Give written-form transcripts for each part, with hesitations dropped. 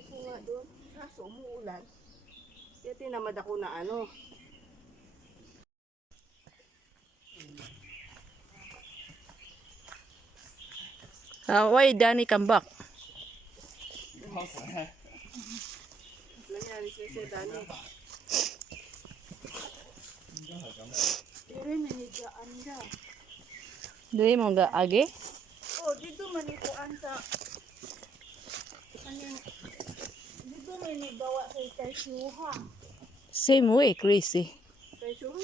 Sabi ko nga doon, kaso umuulan. Kaya tinamad ako na ano. Why Danny come back? Nangyari siya Dani. Pero nanigaan ka. Dili mo ga agi? Oh, dito manikuan sa... Ano dito manigawa sa Taysuha. Same way, crazy. Taysuha?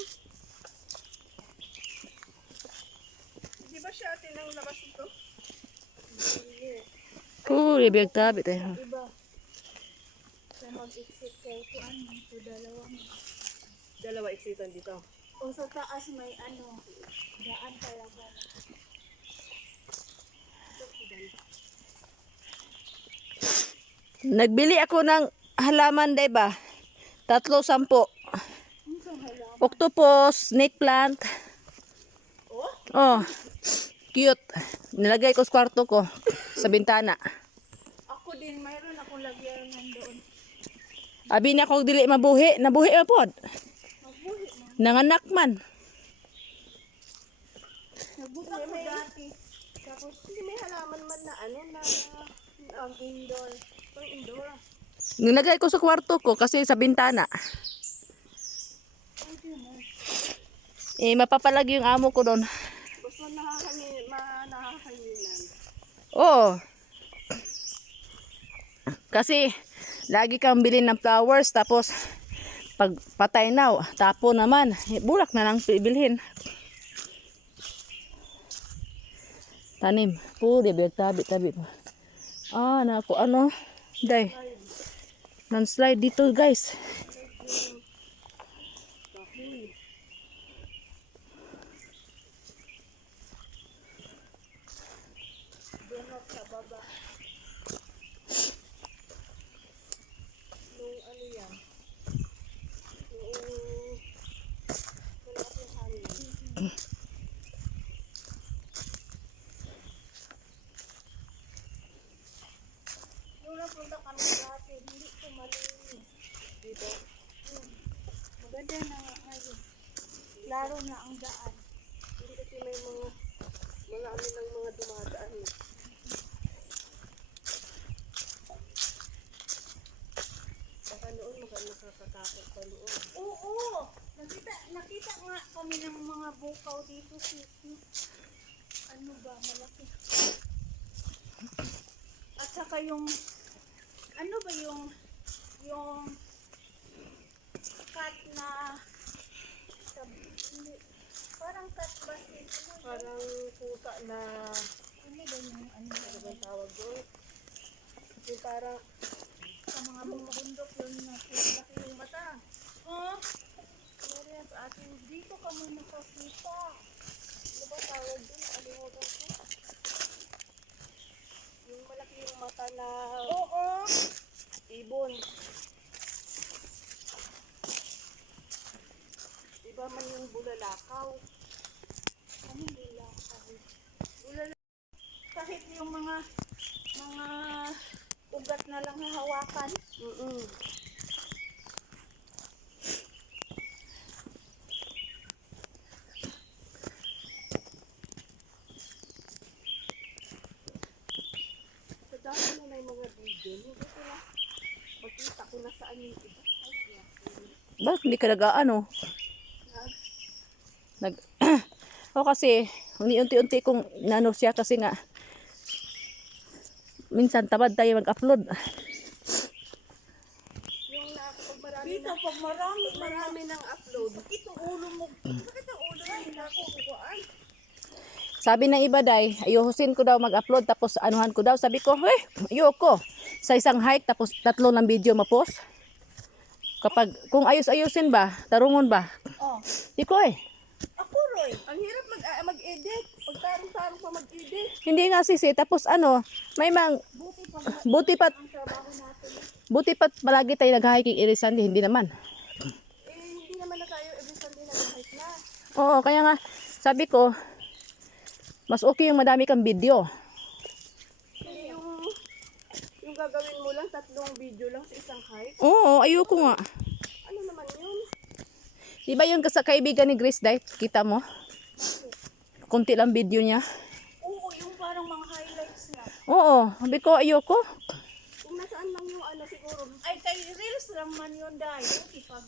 Di ba siya atin ang labas ito? Biyag tabi tayo. Iba. Sa mag-exit kayo ito ano, ito dalawang. Dalawa exitan dito. O sa taas may ano, daan talaga. Nagbili ako ng halaman, diba? 3-10. Octopus, snake plant. Oh, cute. Nilagay ko sa kwarto ko, sa bintana. Ako din, mayroon akong lagyan nandoon. Abi niya kung dili mabuhi, nabuhi pa pod. Magbuhi na. Nanganak man. Nagbuka ko dati. Tapos, hindi may halaman man na ano na ang indoor. Pang indoor. Nilagay ko sa kwarto ko kasi sa bintana. Mapapalag yung amo ko doon. Gusto nakakaminan. Oo. Kasi lagi kang bilhin ng flowers tapos pag patay na, tapo naman. Bulak na lang bilhin. Tanim. Pwede biyag tabi-tabi. Nako ano? Day. Non-slide dito, guys. Donok sa baba. Nung ano yan? Nung wala akong hangin. Nung napunta kami dati, hindi ko malinis. Dito? Maganda na nga ngayon. Laro na ang daan. Hindi kasi may mga ano ng mga dumadaan. Baka noon nakakatakot pa noon. Oo! Nakita nga kami ng mga bukaw dito ano ba, malaki. At saka yung ano ba yung cat na parang cat ba parang pusa na ano ba yung ano ba tawag doon? Yung parang sa mga bundok yun na malaki yung mata. Oh! Meron sa atin dito kami nakakita. Ano ba tawag doon? Alimutan ko. Yung malaki yung mata na ibon. Diba man yung bulalakaw? Anong bulalakaw? Kahit yung mga ugat na lang hahawakan. Sa dami na may mga video. Hindi ko na makita ko na saan yung iba. Bakit hindi ka nag-ano? Kasi unti-unti kong nano siya kasi nga minsan tamad tayo mag-upload. Yung pag marami ng upload. Ito ulo mo. Bakit ang ulo mo hindi ako kukuhaan? Sabi ng iba day, ayusin ko daw mag-upload tapos anuhan ko daw. Sabi ko, ayoko. Sa isang hike tapos 3 ng video ma-post. Kung ayusin ba, tarungon ba? Oh. Di ko Ako Roy, ang hirap mag-edit. Pagtarong-tarong pa mag-edit. Hindi nga sisi, tapos may buti pat palagi tayo nag-hiking every Sunday, hindi naman. Hindi naman na tayo every Sunday nag-hike na. Oo, kaya nga, sabi ko, mas okay yung madami kang video. Yung gagawin mo lang, 3 video lang sa isang hike? Oo, ayoko nga. Ano naman yun? Di ba yung sa kaibigan ni Grace Day? Kita mo? Kunti lang video niya. Oo, yung parang mga highlights na. Oo, sabi ko ayoko. Kung nasaan lang yung ano siguro. Ay, kay Reels lang man yun dahil. Ipag,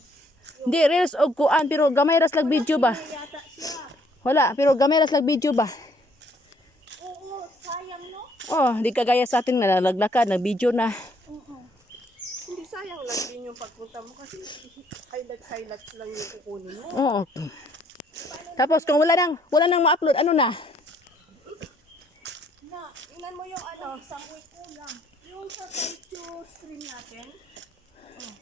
Hindi, reels og kuan, pero gamay ras lag video ba? yata siya. Wala, pero gamay ras lag video ba? Oo, sayang no? Oh, di kagaya sa atin na nalaglakan, na video na. Oo. Hindi sayang lang din yung pagpunta mo kasi highlights lang yung kukunin mo. Oo. Tapos kung wala nang ma-upload, ano na? Na, tingnan mo yung ano, samui kulang. Yung sa Taichu stream natin. Oh.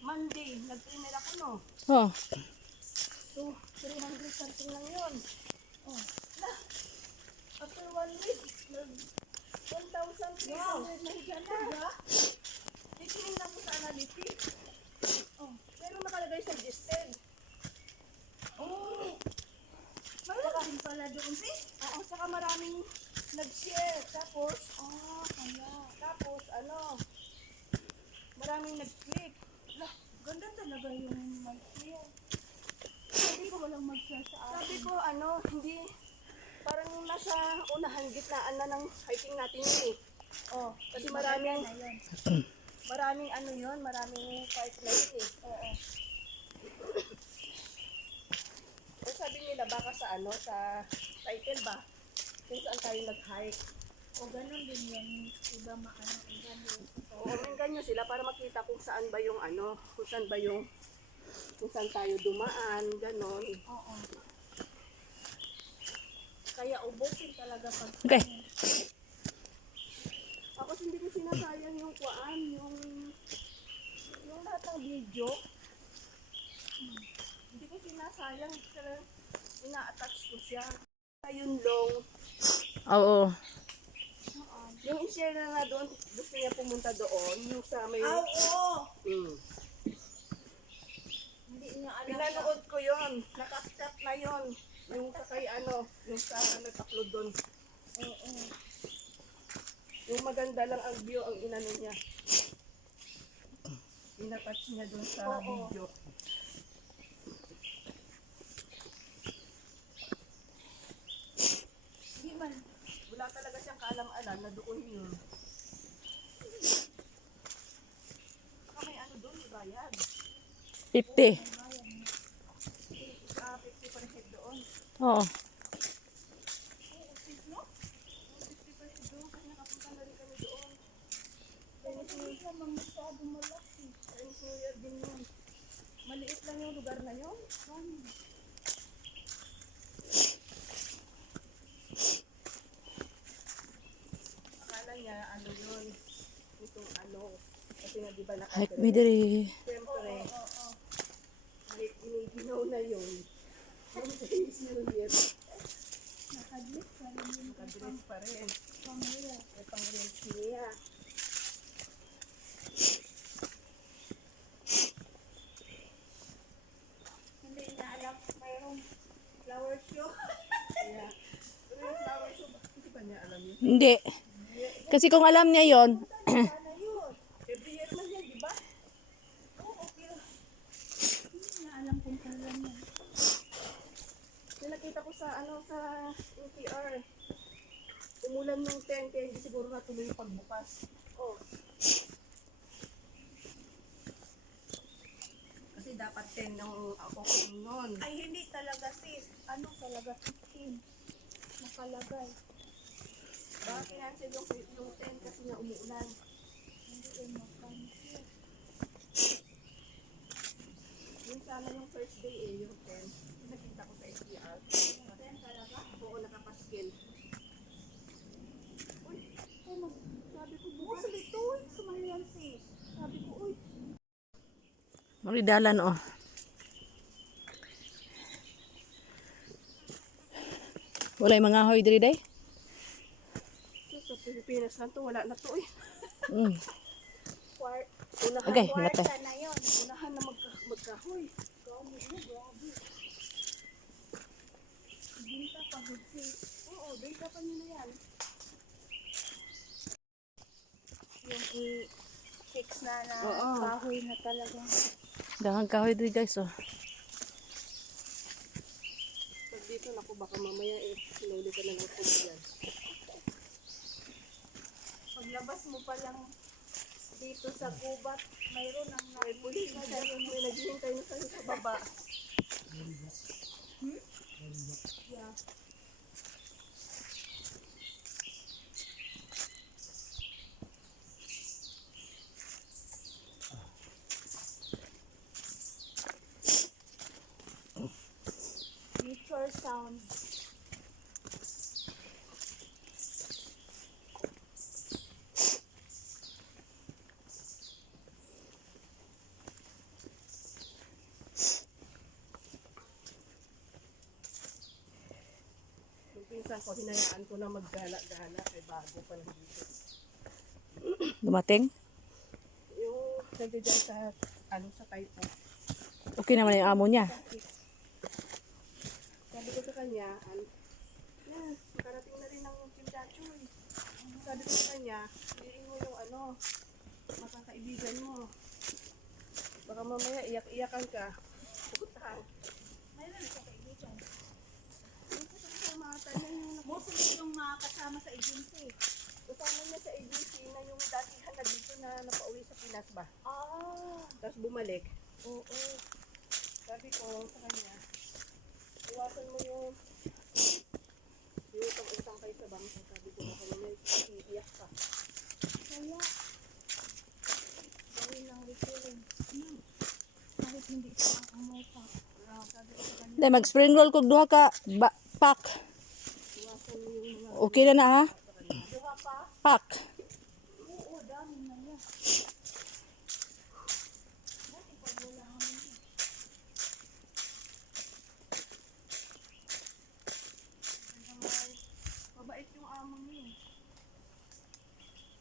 Monday, nag-email ako no. Oh. So, 300 something lang yun. Oh. Na, after 1 week, 1,300 na higa na. Titingin lang mo sa analytics. Oh, pero nakalagay sa suggested. Oh, maraming pala doon, sis. Oo, saka maraming nag-share. Tapos, kaya. Tapos, ano, maraming nag-click. Lah, ganda talaga yung mag-share. Sabi ko walang mag-share sa akin. Sabi ko, ano, hindi, parang nasa unahan gitnaan na ng hiking natin yun eh. Oh, kasi maraming ano yun, maraming part na yun eh. Oo. O sabi nila baka sa ano, sa title ba? Kung saan tayo nag-hike. O ganun din yun, iba maano, ganun. Oo, ganyan sila para makita kung saan ba yung ano, kung saan tayo dumaan, ganun. Oo. Kaya ubusin talaga pag... Okay. Ako hindi ko sinasayang yung kuan, yung lahat ng video. Hindi ko sinasayang, kasi ina-attach ko siya. Ayun long. Oo. Yung i-share na doon, gusto niya pumunta doon, yung sa may... Oo. Hindi niya alam. Pinanood ko yun, nakakat na yun. Yung sa kay ano, yung sa nag-upload doon. Oo. Yung maganda lang ang view ang inano niya. Inatouch niya doon sa video. Hindi man, wala talaga siyang kaalam-alam na doon yun. Saka may ano doon, may bayad. 50. 50 per head doon. Oo. Maliit lang yung lugar na yun. Akala niya ano yun. Itong ano. Kasi nga diba Hike me diri. siyempre. May giniginaw na yun. Yung Chinese New Year. Nakadress pa rin. May pang-rent niya. Hindi niya alam mayroong flower show. Yeah. Pero yung flower show, hindi ba niya alam yun? Hindi. Kasi kung alam niya yon, Sana yun. Every year man yan, di ba? Oo, okay. Hindi niya alam kung kailan yan. Yung nakita ko sa ano sa NPR. Umulan ng 10 kaya hindi siguro natuloy yung pagbukas. Oh. Kasi dapat 10 yung ako noon. Ay, hindi talaga sis. Ano talaga 15? Nakalagay. Baka kinansel yung 10 kasi nga umuulan. Hindi yung makansel. Yung sana yung first day yung 10. Yung nakita ko sa SPR. 10 talaga? Oo, nakapaskil. Uy, sabi ko bukas. Mostly ito. Sumayan sis. Sabi ko, uy, maridalan oh. Wala yung mga hoy diri day. sa Pilipinas lang to, wala na to eh. Mm. Unahan, Okay, natay. Kwarta na yun. unahan na magkahoy. Grabe. Binta pagod sis. Oo, benta pa nila yan. yung i-fix na Oo. kahoy na talagang. Daghang kahoy diri guys oh. Pag dito, naku, baka mamaya sinuli ka na ng food dyan. Paglabas mo pa lang dito sa gubat, mayroon ang May pulis na dyan, may naghihintay na sa'yo sa baba. Yeah. Nature sounds. Yung pinsan ko, hinayaan ko na maggala-gala, ay bago pa lang dito. Dumating. Yung nandiyan sa, sa typo. Okay naman yung amo niya. Sabi ko sa kanya, makarating na rin ang Kimdachoy. Sabi ko sa kanya, hiliin mo yung makakaibigan mo. Baka mamaya iyak-iyakan ka. Putang. Mayroon sa kaibigan. Sa mga tanong yung Mostly yung mga kasama sa agency. kasama niya sa agency na yung datihan na dito na napauwi sa Pinas ba? Ah, Tapos bumalik. oo. Sabi ko sa kanya, iwasan mo yung utang-utang kayo sa bangko. Sabi ko baka mamaya iiyak ka. Kaya, gawin ng referring. Kahit hindi siya ang umupa. Sabi ko sa kanya, Dai mag spring roll kog duha ka pack. iwasan mo yung mga Okay na ha? Duha pa? Pack. Oo, dami na yan. Dati pag wala kami. mabait yung amo niya.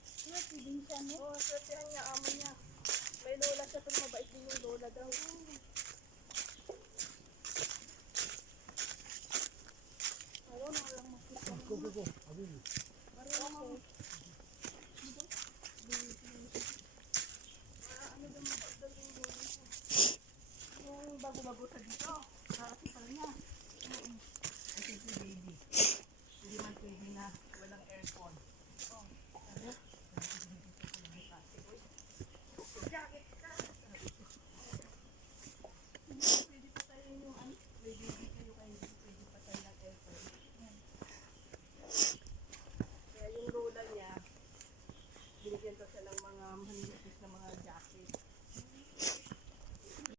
Swerte din siya, no? Oo, swertehan niya amo niya. May lola siya pero mabait din yung lola daw. Marunong lang makita. Marunong.